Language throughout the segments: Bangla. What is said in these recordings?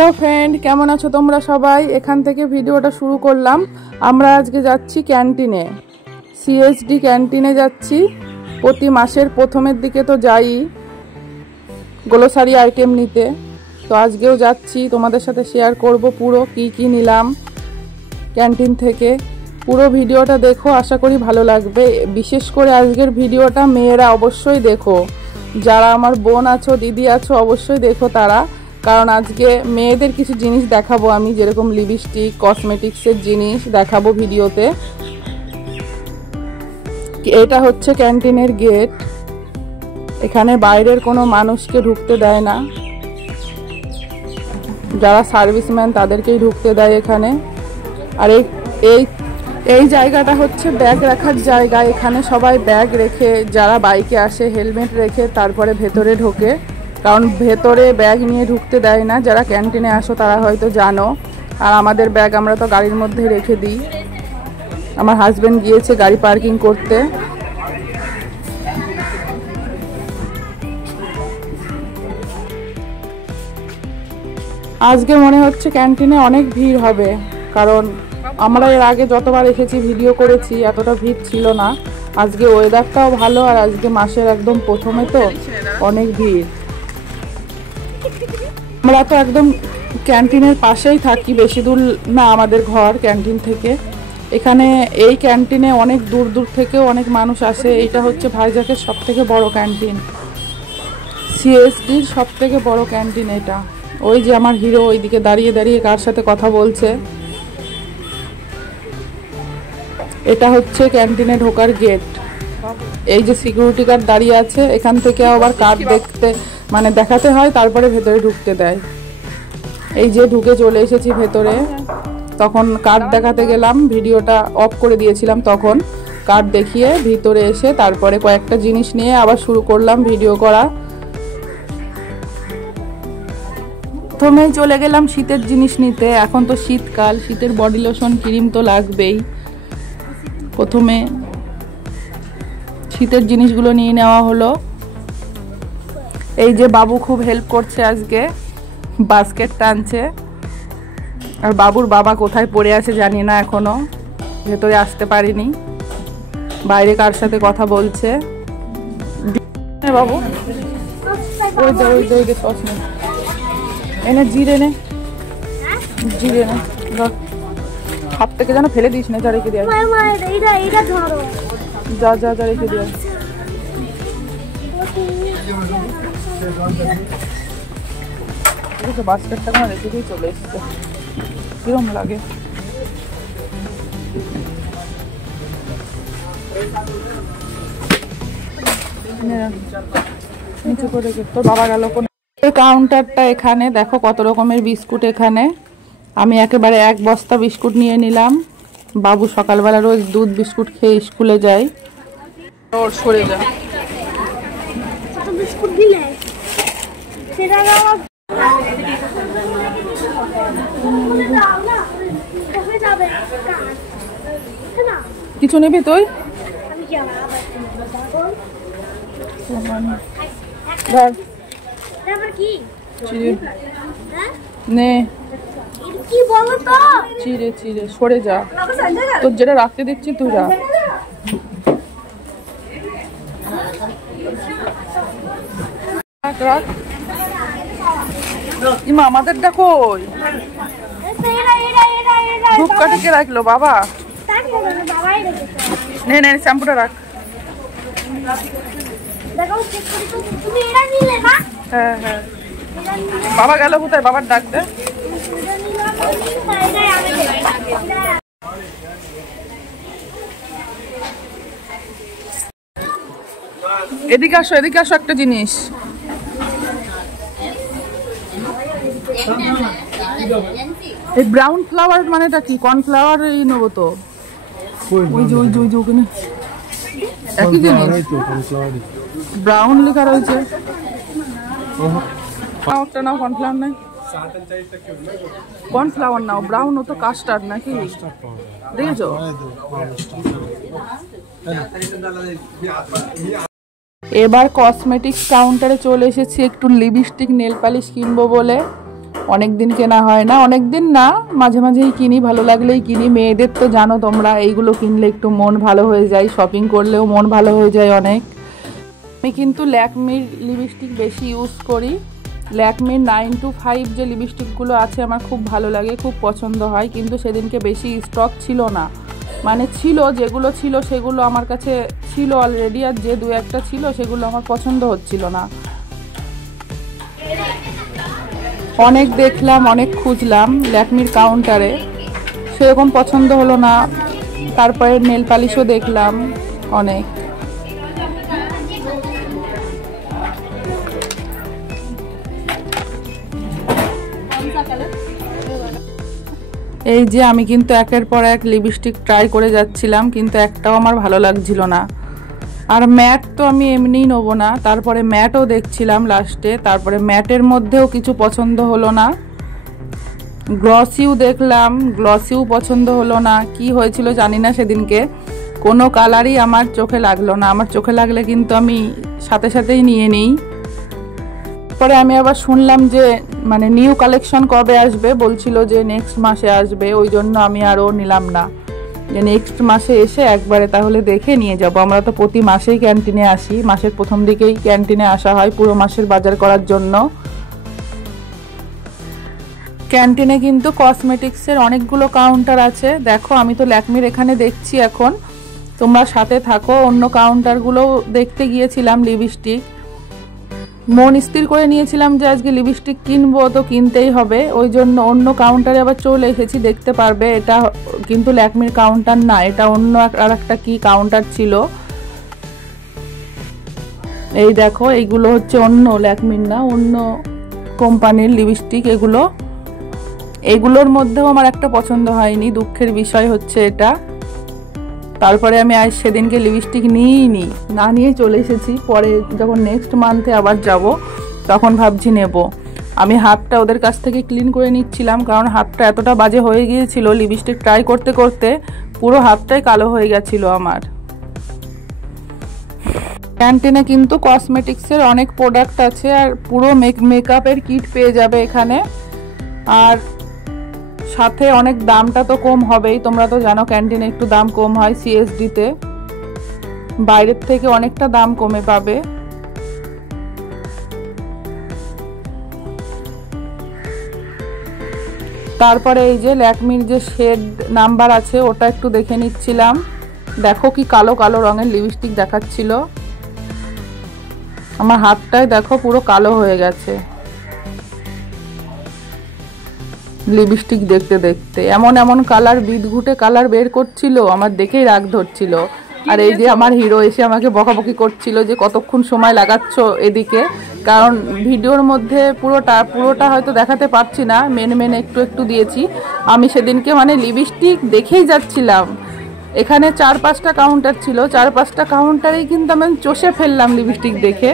हेलो फ्रेंड केमन आछो तोमरा सबाई एखान थेके भिडियोटा शुरू करलाम। आमरा आजके जाচ্ছি ক্যান্টিনে सीएसडी ক্যান্টিনে যাচ্ছি। प्रति मासेर प्रथमेर दिके तो जाई ग्रोसारि आइटेम निते, तो आजकेও যাচ্ছি তোমাদের সাথে শেয়ার করব পুরো কি নিলাম ক্যান্টিন থেকে। পুরো ভিডিওটা দেখো, আশা করি ভালো লাগবে। বিশেষ করে আজকের ভিডিওটা মেয়েরা অবশ্যই দেখো, যারা আমার বোন আছো দিদি আছো অবশ্যই দেখো তারা, কারণ আজকে মেয়েদের কিছু জিনিস দেখাবো আমি, যেরকম লিপস্টিক কসমেটিক্সের জিনিস দেখাবো ভিডিওতে। এটা হচ্ছে ক্যান্টিনের গেট, এখানে বাইরের কোনো মানুষকে ঢুকতে দেয় না, যারা সার্ভিসম্যান তাদেরকেই ঢুকতে দেয় এখানে। আর এই জায়গাটা হচ্ছে ব্যাগ রাখার জায়গা, এখানে সবাই ব্যাগ রেখে যারা বাইকে আসে হেলমেট রেখে তারপরে ভেতরে ঢোকে, কারণ ভেতরে ব্যাগ নিয়ে ঢুকতে দেয় না। যারা ক্যান্টিনে আসো তারা হয়তো জানো। আর আমাদের ব্যাগ আমরা তো গাড়ির মধ্যে রেখে দিই। আমার হাজবেন্ড গিয়েছে গাড়ি পার্কিং করতে। আজকে মনে হচ্ছে ক্যান্টিনে অনেক ভিড় হবে, কারণ আমরা এর আগে যতবার এসেছি ভিডিও করেছি এতটা ভিড় ছিল না। আজকে ওয়েদারটাও ভালো, আর আজকে মাসের একদম প্রথমে তো অনেক ভিড়। আমরা তো একদম ক্যান্টিনের পাশেই থাকি, বেশি দূর না আমাদের ঘর ক্যান্টিন থেকে। এখানে এই ক্যান্টিনে অনেক দূর দূর থেকেও অনেক মানুষ আসে। এইটা হচ্ছে ভাইজাকের সবথেকে বড় ক্যান্টিন, সিএসডির সবথেকে বড় ক্যান্টিন এটা। ওই যে আমার হিরো ওইদিকে দাঁড়িয়ে দাঁড়িয়ে কার সাথে কথা বলছে। এটা হচ্ছে ক্যান্টিনে ঢোকার গেট। এই যে সিকিউরিটি গার্ড দাঁড়িয়ে আছে, এখান থেকে আবার কার্ড দেখাতে হয়, তারপরে ভেতরে ঢুকতে দেয়। এই যে ঢুকে চলে এসেছি ভেতরে, তখন কার্ড দেখাতে গেলাম, ভিডিওটা অফ করে দিয়েছিলাম, তখন কার্ড দেখিয়ে ভিতরে এসে তারপরে কয়েকটা জিনিস নিয়ে আবার শুরু করলাম ভিডিও করা। প্রথমেই চলে গেলাম শীতের জিনিস নিতে, এখন তো শীতকাল, শীতের বডি লোশন ক্রিম তো লাগবেই। প্রথমে শীতের জিনিসগুলো নিয়ে নেওয়া হলো। এই যে বাবু খুব হেল্প করছে আজকে, বাস্কেট টানছে। আর বাবুর বাবা কোথায় পড়ে আছে জানি না, এখনো ভেতরে আসতে পারিনি, বাইরে কার সাথে কথা বলছে। বাবু এনে জিরে নে, জিরে নে, হাত থেকে যেন ফেলে দিস না, যা রেখে দিয়ে যা যা যা রেখে দিয়ে। বাস্কেটটা আমার রেখে দিয়ে চলে এসছে, কিরম লাগে। নিচে করে তোর বাবা গেল কোন। এই কাউন্টারটা এখানে দেখো কত রকমের বিস্কুট। এখানে আমি একেবারে এক বস্তা বিস্কুট নিয়ে নিলাম। বাবু সকালবেলা রোজ দুধ বিস্কুট খেয়ে স্কুলে যায়। ওর সরে যা বিস্কুট দিলে সেটা কিছু নেবি তুই? চিড়ে চিড়ে সরে যা, তোর যেটা রাখতে দিচ্ছি তুই রাখ। ইমা আমাদেরটা কই? ধূপকাঠি কে রাখলো? বাবা নে নে শ্যাম্পুটা রাখ। হ্যাঁ হ্যাঁ, বাবা গেল কোথায়? বাবার ডাক দে। এদিকে আসো, এদিকে আসো, একটা জিনিস। এই ব্রাউন ফ্লাওয়ার মানেটা কি? কর্নফ্লাওয়ার নেবো তো। ওই যে ওই যে ওই যে ওখানে একই জিনিস, ব্রাউন লেখা রয়েছে। ওটা নাও, কর্নফ্লাওয়ার নাই, কর্নফ্লাওয়ার নাও। ব্রাউন ও তো কাস্টার্ড নাকি, দেখেছো? এবার কসমেটিক্স কাউন্টারে চলে এসেছি একটু লিপস্টিক নেল পালিশ কিনবো বলে। অনেক দিন কেনা হয় না, অনেক দিন না, মাঝে মাঝেই কিনি, ভালো লাগলেই কিনি। মেয়েদের তো জানো তোমরা, এইগুলো কিনলে একটু মন ভালো হয়ে যায়, শপিং করলেও মন ভালো হয়ে যায় অনেক। আমি কিন্তু ল্যাকমির লিপস্টিক বেশি ইউজ করি। ল্যাকমির 925 যে লিপস্টিকগুলো আছে আমার খুব ভালো লাগে, খুব পছন্দ হয়, কিন্তু সেদিনকে বেশি স্টক ছিল না, মানে ছিল যেগুলো ছিল সেগুলো আমার কাছে ছিল অলরেডি, আর যে দু একটা ছিল সেগুলো আমার পছন্দ হচ্ছিল না। অনেক দেখলাম, অনেক খুঁজলাম ল্যাকমির কাউন্টারে, সেরকম পছন্দ হলো না। তারপরে নেল পালিশও দেখলাম অনেক। এই যে আমি কিন্তু একের পর এক লিপস্টিক ট্রাই করে যাচ্ছিলাম, কিন্তু একটাও আমার ভালো লাগছিল না। আর ম্যাট তো আমি এমনিই নেবো না, তারপরে ম্যাটও দেখছিলাম লাস্টে, তারপরে ম্যাটের মধ্যেও কিছু পছন্দ হলো না। গ্লসিও দেখলাম, গ্লসিও পছন্দ হলো না। কি হয়েছিল জানি না, সেদিনকে কোনো কালারই আমার চোখে লাগলো না। আমার চোখে লাগলে কিন্তু আমি সাথে সাথেই নিয়ে নিই। পরে আমি আবার শুনলাম যে মানে নিউ কালেকশন কবে আসবে, বলছিল যে নেক্সট মাসে আসবে, ওই জন্য আমি আরও নিলাম না, যে নেক্সট মাসে এসে একবারে তাহলে দেখে নিয়ে যাব। আমরা তো প্রতি মাসেই ক্যান্টিনে আসি, মাসের প্রথম দিকেই ক্যান্টিনে আসা হয় পুরো মাসের বাজার করার জন্য। ক্যান্টিনে কিন্তু কসমেটিক্সের অনেকগুলো কাউন্টার আছে। দেখো আমি তো ল্যাকমির এখানে দেখছি, এখন তোমরা সাথে থাকো। অন্য কাউন্টারগুলো দেখতে গিয়েছিলাম লিপস্টিক, মন স্থির করে নিয়েছিলাম যে আজকে লিপস্টিক কিনবো, তো কিনতেই হবে, ওই জন্য অন্য কাউন্টারে আবার চলে এসেছি। দেখতে পারবে এটা কিন্তু ল্যাকমির কাউন্টার না, এটা অন্য আর একটা কি কাউন্টার ছিল। এই দেখো এইগুলো হচ্ছে অন্য ল্যাকমির না, অন্য কোম্পানির লিপস্টিক এগুলো। এগুলোর মধ্যেও আমার একটা পছন্দ হয়নি, দুঃখের বিষয় হচ্ছে এটা। তারপরে আমি আজ সেদিনকে লিপস্টিক নিইনি, না নিয়ে চলে এসেছি। পরে যখন নেক্সট মান্থে আবার যাব তখন ভাবছি নেব। আমি হাতটা ওদের কাছ থেকে ক্লিন করে নিচ্ছিলাম, কারণ হাতটা এতটা বাজে হয়ে গিয়েছিল লিপস্টিক ট্রাই করতে করতে, পুরো হাতটাই কালো হয়ে গেছিল আমার। ক্যান্টিনে কিন্তু কসমেটিক্সের অনেক প্রোডাক্ট আছে, আর পুরো মেকআপের কিট পেয়ে যাবে এখানে। আর সাথে অনেক দামটা তো কম হবেই, তোমরা তো জানো ক্যান্টিনে একটু দাম কম হয় সিএসডিতে, বাইরের থেকে অনেকটা দাম কমে পাবে। তারপরে এই যে ল্যাকমির যে শেড নাম্বার আছে ওটা একটু দেখে নিচ্ছিলাম। দেখো কি কালো কালো রঙের লিপস্টিক দেখাচ্ছিল, আমার হাতটায় দেখো পুরো কালো হয়ে গেছে লিপস্টিক দেখতে দেখতে। এমন এমন কালার, বিদঘুটে কালার বের করছিল, আমার দেখেই রাগ ধরছিল। আর এই যে আমার হিরো এসে আমাকে বকাবকি করছিল যে কতক্ষণ সময় লাগাচ্ছ এদিকে, কারণ ভিডিওর মধ্যে পুরোটা হয়তো দেখাতে পারছি না, মেন একটু একটু দিয়েছি। আমি সেদিনকে মানে লিপস্টিক দেখেই যাচ্ছিলাম। এখানে 4-5টা কাউন্টার ছিল, 4-5টা কাউন্টারেই কিন্তু আমি চষে ফেললাম লিপস্টিক দেখে।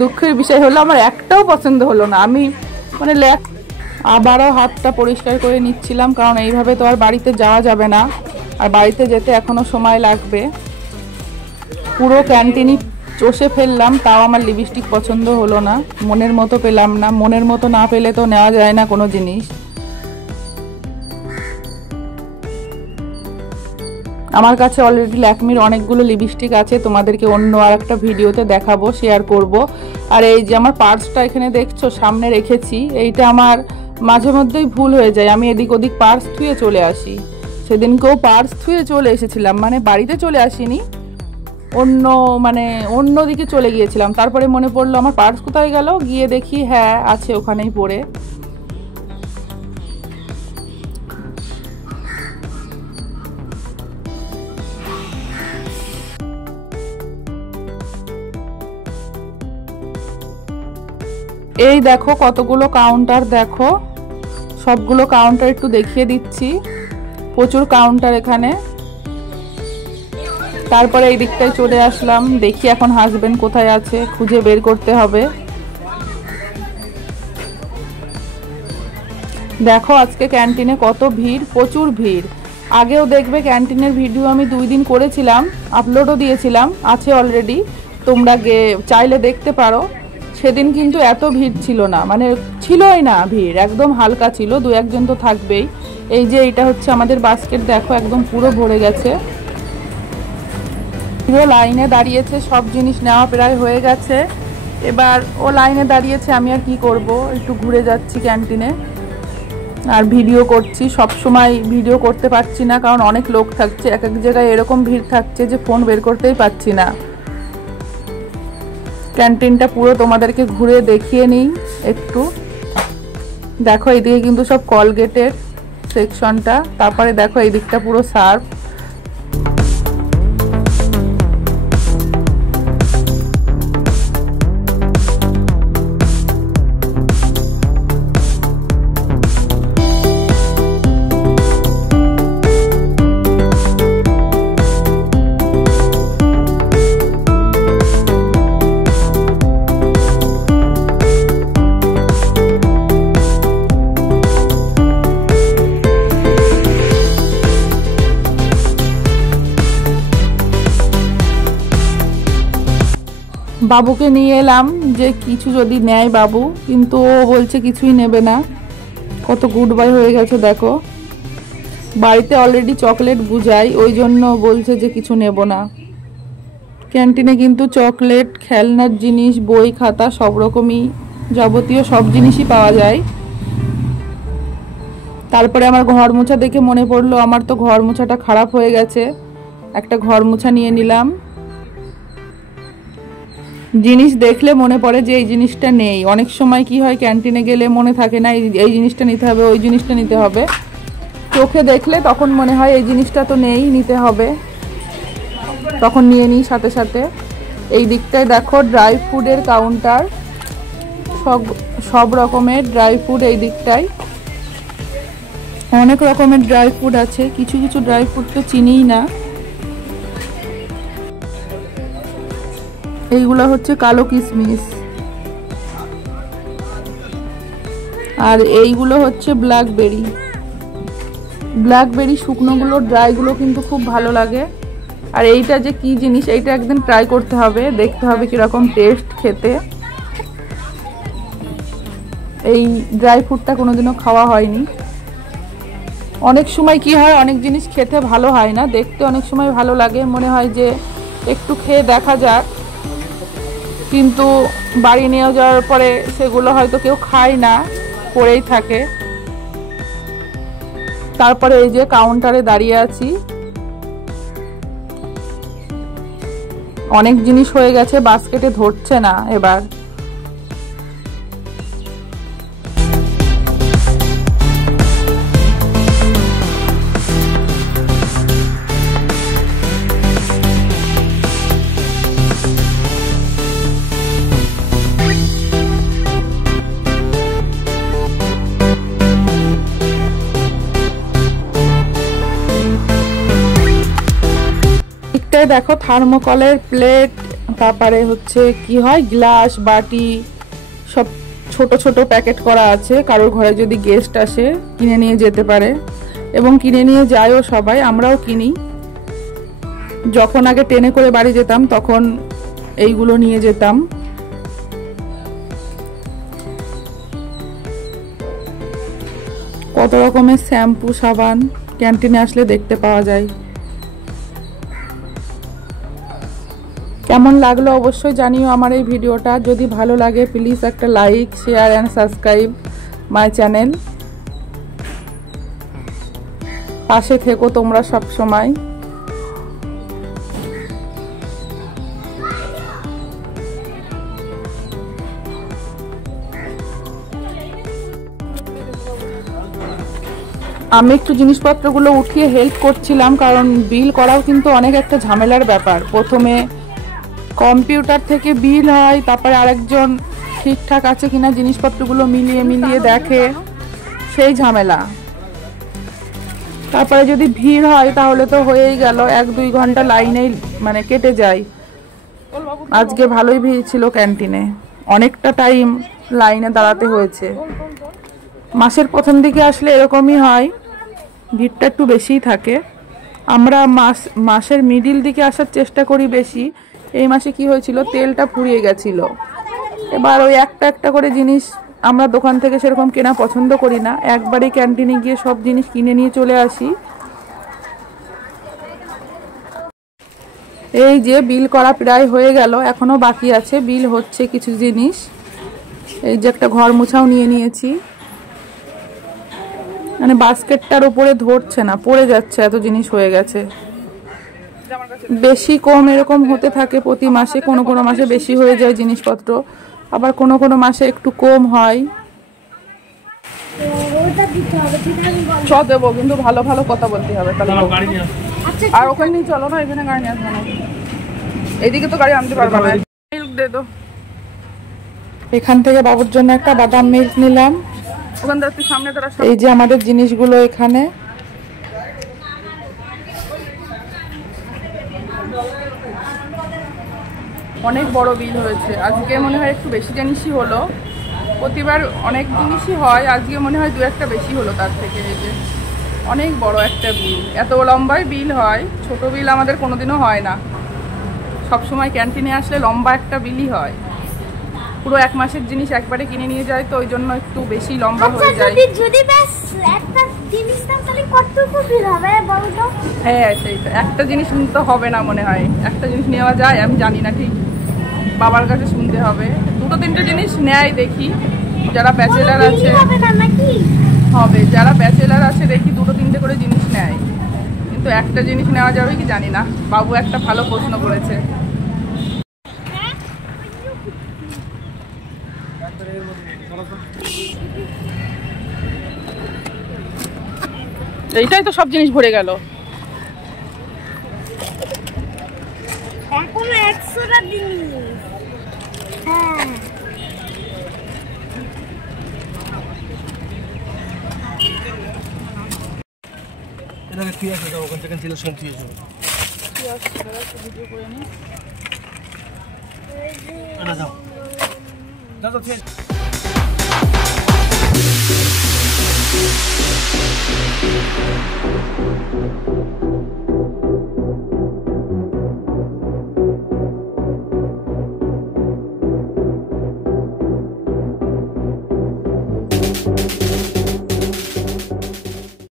দুঃখের বিষয় হলো আমার একটাও পছন্দ হলো না। আমি মানে আবারও হাতটা পরিষ্কার করে নিচ্ছিলাম, কারণ এইভাবে তো আর বাড়িতে যাওয়া যাবে না, আর বাড়িতে যেতে এখনও সময় লাগবে। পুরো ক্যান্টিনই চষে ফেললাম, তাও আমার লিপস্টিক পছন্দ হলো না, মনের মতো পেলাম না। মনের মতো না পেলে তো নেওয়া যায় না কোনো জিনিস। আমার কাছে অলরেডি ল্যাকমির অনেকগুলো লিপস্টিক আছে, তোমাদেরকে অন্য আর একটা ভিডিওতে দেখাবো, শেয়ার করব। আর এই যে আমার পার্সটা এখানে দেখছো সামনে রেখেছি, এইটা আমার মাঝে মধ্যেই ভুল হয়ে যায়, আমি এদিক ওদিক পার্স থুয়ে চলে আসি। সেদিনকেও পার্স থুয়ে চলে এসেছিলাম, মানে বাড়িতে চলে আসিনি, অন্য দিকে চলে গিয়েছিলাম। তারপরে মনে পড়লো আমার পার্স কোথায় গেল, গিয়ে দেখি হ্যাঁ আছে ওখানেই পড়ে। এই দেখো কতগুলো কাউন্টার, দেখো সবগুলো কাউন্টার একটু দেখিয়ে দিচ্ছি, প্রচুর কাউন্টার এখানে। তারপরে এই দিকটায় চলে আসলাম, দেখি এখন হাজবেন্ড কোথায় আছে, খুঁজে বের করতে হবে। দেখো আজকে ক্যান্টিনে কত ভিড়, প্রচুর ভিড়। আগেও দেখবে ক্যান্টিনের ভিডিও আমি 2 দিন করেছিলাম, আপলোডও দিয়েছিলাম, আছে অলরেডি, তোমরা চাইলে দেখতে পারো। সেদিন কিন্তু এত ভিড় ছিল না, মানে ছিলই না ভিড়, একদম হালকা ছিল, দু একজন তো থাকবেই। এই যে এটা হচ্ছে আমাদের বাস্কেট, দেখো একদম পুরো ভরে গেছে। পুরো লাইনে দাঁড়িয়েছে, সব জিনিস নেওয়া প্রায় হয়ে গেছে। এবার ও লাইনে দাঁড়িয়েছে, আমি আর কি করব, একটু ঘুরে যাচ্ছি ক্যান্টিনে আর ভিডিও করছি। সব সময় ভিডিও করতে পারছি না, কারণ অনেক লোক থাকছে, এক এক জায়গায় এরকম ভিড় থাকছে যে ফোন বের করতেই পারছি না। ক্যান্টিনটা পুরো তোমাদেরকে ঘুরে দেখিয়ে নিই একটু। দেখো এইদিকে কিন্তু সব কলগেটের সেকশনটা, তারপরে দেখো এই দিকটা পুরো সার্ফ। বাবুকে নিয়ে এলাম যে কিছু যদি নেয় বাবু, কিন্তু ও বলছে কিছুই নেবে না। কত গুড বাই হয়ে গেছে দেখো। বাড়িতে অলরেডি চকলেট বুঝাই, ওই জন্য বলছে যে কিছু নেব না। ক্যান্টিনে কিন্তু চকলেট, খেলনার জিনিস, বই খাতা সব রকমই যাবতীয় সব জিনিসই পাওয়া যায়। তারপরে আমার ঘর মোছা দেখে মনে পড়লো আমার তো ঘর মোছাটা খারাপ হয়ে গেছে, একটা ঘর মোছা নিয়ে নিলাম। জিনিস দেখলে মনে পড়ে যে এই জিনিসটা নেই। অনেক সময় কি হয়, ক্যান্টিনে গেলে মনে থাকে না এই জিনিসটা নিতে হবে, ওই জিনিসটা নিতে হবে। চোখে দেখলে তখন মনে হয় এই জিনিসটা তো নেই, নিতে হবে, তখন নিয়ে নিই সাথে সাথে। এই দিকটায় দেখো ড্রাই ফুডের কাউন্টার, সব রকমের ড্রাই ফুড এই দিকটায়। অনেক রকমের ড্রাই ফুড আছে, কিছু কিছু ড্রাই ফুড তো চিনিই না। এইগুলো হচ্ছে কালো কিশমিশ, আর এইগুলো হচ্ছে ব্ল্যাকবেরি। ব্ল্যাকবেরি শুকনোগুলো, ড্রাইগুলো কিন্তু খুব ভালো লাগে। আর এইটা যে কি জিনিস, এইটা একদিন ট্রাই করতে হবে, দেখতে হবে কিরকম টেস্ট খেতে। এই ড্রাই ফ্রুটটা কোনোদিনও খাওয়া হয়নি। অনেক সময় কি হয়, অনেক জিনিস খেতে ভালো হয় না, দেখতে অনেক সময় ভালো লাগে, মনে হয় যে একটু খেয়ে দেখা যাক, কিন্তু বাড়ি নিয়ে যাওয়ার পরে সেগুলো হয়তো কেউ খায় না, পড়েই থাকে। তারপরে এই যে কাউন্টারে দাঁড়িয়ে আছি, অনেক জিনিস হয়ে গেছে, বাস্কেটে ধরছে না এবার। দেখো থার্মোকলের প্লেট, তারপরে হচ্ছে কি হয় গ্লাস, বাটি, সব ছোট ছোট প্যাকেট করা আছে, কারোর ঘরে যদি গেস্ট আসে কিনে নিয়ে যেতে পারে, এবং কিনে নিয়ে যায়ও সবাই, আমরাও কিনি। যখন আগে ট্রেনে করে বাড়ি যেতাম তখন এইগুলো নিয়ে যেতাম। কত রকমের শ্যাম্পু, সাবান ক্যান্টিনে আসলে দেখতে পাওয়া যায়। কেমন লাগলো অবশ্যই জানিও আমার এই ভিডিওটা। যদি ভালো লাগে প্লিজ একটা like, share and subscribe my channel. পাশে থেকো তোমরা সব সময়। আমি একটু জিনিসপত্রগুলো উঠিয়ে হেল্প করছিলাম, কারণ বিল করাও কিন্তু অনেক একটা ঝামেলার ব্যাপার। প্রথমে কম্পিউটার থেকে বিল হয়, তারপরে আরেকজন ঠিকঠাক আছে কিনা জিনিসপত্রগুলো মিলিয়ে মিলিয়ে দেখে, সেই ঝামেলা। তারপরে যদি ভিড় হয় তাহলে তো হয়েই গেল, 1-2 ঘন্টা লাইনেই মানে কেটে যায়। আজকে ভালোই ভিড় ছিল ক্যান্টিনে, অনেকটা টাইম লাইনে দাঁড়াতে হয়েছে। মাসের প্রথম দিকে আসলে এরকমই হয়, ভিড়টা একটু বেশিই থাকে। আমরা মাসের মিডিল দিকে আসার চেষ্টা করি বেশি। এই মাসে কি হয়েছিল, তেলটা ফুরিয়ে গেছিল, এবার ওই একটা একটা করে জিনিস আমরা দোকান থেকে সেরকম কেনা পছন্দ করি না, একবারে ক্যান্টিনে গিয়ে সব জিনিস কিনে নিয়ে চলে আসি। এই যে বিল করা প্রায় হয়ে গেল, এখনো বাকি আছে, বিল হচ্ছে কিছু জিনিস। এই যে একটা ঘর মোছাও নিয়ে নিয়েছি, মানে বাস্কেটটার উপরে ধরছে না, পড়ে যাচ্ছে, এত জিনিস হয়ে গেছে। বেশি কম এরকম হতে থাকে প্রতি মাসে, কোনো কোনো মাসে বেশি হয়ে যায় জিনিসপত্র, আবার কোনো কোনো মাসে একটু কম হয়। চ দেবো, কিন্তু ভালো ভালো কথা বলতে হবে তাহলে। আর ওখানে নিয়ে চলো না, এখানে গাড়ি নিয়ে আসবে না, এইদিকে তো গাড়ি আনতে পারবো না। মিল্ক দে দো। এখান থেকে বাবুর জন্য একটা বাদাম মিল্ক নিলাম। ওখান থেকে সামনে তারা, এই যে আমাদের জিনিসগুলো এখানে। অনেক বড় বিল হয়েছে আজকে, মনে হয় একটু বেশি জিনিসই হলো। প্রতিবার অনেক জিনিসই হয়, আজকে মনে হয় দু একটা বেশি হলো তার থেকে। এই যে অনেক বড় একটা বিল, এত লম্বাই বিল হয়, ছোট বিল আমাদের কোনোদিনও হয় না। সবসময় ক্যান্টিনে আসলে লম্বা একটা বিলই হয়, পুরো এক মাসের জিনিস একবারে কিনে নিয়ে যায়, তো ওই জন্য একটু বেশি লম্বা হয়ে যায়। হ্যাঁ সেইটা, একটা জিনিস তো হবে না মনে হয়, একটা জিনিস নেওয়া যায়, আমি জানি না ঠিক, বাবার কাছে শুনতে হবে। দুটো তিনটে জিনিস নেয় দেখি, যারা ব্যাচেলার আছে হবে, যারা ব্যাচেলার আছে দেখি দুটো তিনটে করে জিনিস নেয়, কিন্তু একটা জিনিস নেওয়া যাবে কি জানি না। বাবু একটা ভালো প্রশ্ন করেছে। এইটাই তো সব জিনিস ভরে গেল। এখনো 100টা জিনিস। হ্যাঁ এটা কি আছে, দাও ওখান থেকে ছিল সব দিয়ে যাবে। কি আছে দাদা, ভিডিও করে নি। দাও দাও দাও।